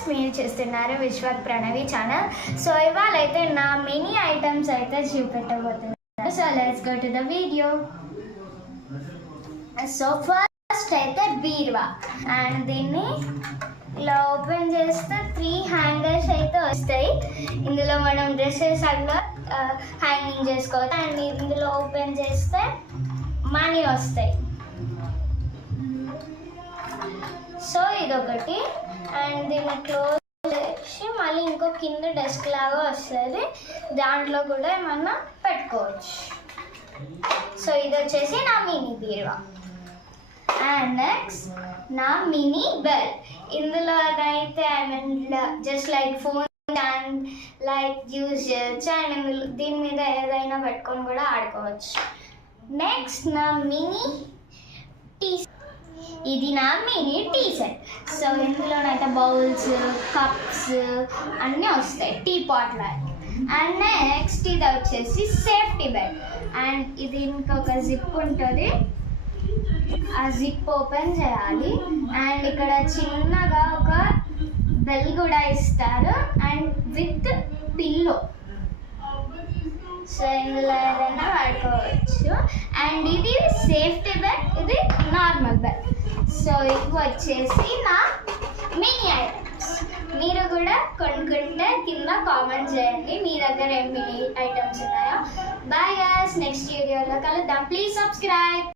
Friends, మీరు చూస్తున్నారు Vishwak Pranavi channel. So ఇవాళ అయితే నా మినీ ఐటమ్స్ అయితే చూపెట్టబోతున్నాను. So let's go to the video. So first అయితే బీరువా, అండ్ దీన్ని ఇలా ఓపెన్ చేస్తే 3 హ్యాంగర్స్ అయితే వస్తాయి. ఇందులో మనం డ్రెస్సెస్ అట్లా హ్యాంగింగ్ చేసుకోవచ్చు. అండ్ ఇందులో ఓపెన్ చేస్తే మనీ వస్తాయి. సో ఇదొకటి. అండ్ దీన్ని క్లోజ్ చేసి మళ్ళీ ఇంకో కింద డెస్క్ లాగా వస్తుంది, దాంట్లో కూడా ఏమన్నా పెట్టుకోవచ్చు. సో ఇది వచ్చేసి నా మినీ బీరువా. అండ్ నెక్స్ట్ నా మినీ బెల్. ఇందులో అయితే just like phone and like use చేయొచ్చు. అండ్ దీని మీద ఏదైనా పెట్టుకొని కూడా ఆడుకోవచ్చు. నెక్స్ట్ నా మినీ టీ. ఇది నా మినీ టీ సెట్. సో ఇందులోనైతే బౌల్స్, కప్స్ అన్నీ వస్తాయి, టీ పాట్ లాగా. అండ్ నెక్స్ట్ ఇది వచ్చేసి సేఫ్టీ బెల్ట్. అండ్ ఇది ఇంకొక జిప్ ఉంటుంది, ఆ జిప్ ఓపెన్ చేయాలి. అండ్ ఇక్కడ చిన్నగా ఒక బెల్ కూడా ఇస్తారు, అండ్ విత్ పిల్లో. సో ఇందులో ఏదైనా వాడుకోవచ్చు. అండ్ ఇది సేఫ్టీ బెల్, ఇది నార్మల్ బెల్. సో ఇవి వచ్చేసి నా మినీ ఐటమ్స్. మీరు కూడా కొనుక్కుంటే కింద కామెంట్ చేయండి మీ దగ్గర ఏం మినీ ఐటమ్స్ ఉన్నాయో. బాయ్ గైస్, నెక్స్ట్ వీడియోలో కలుద్దాం. Please subscribe.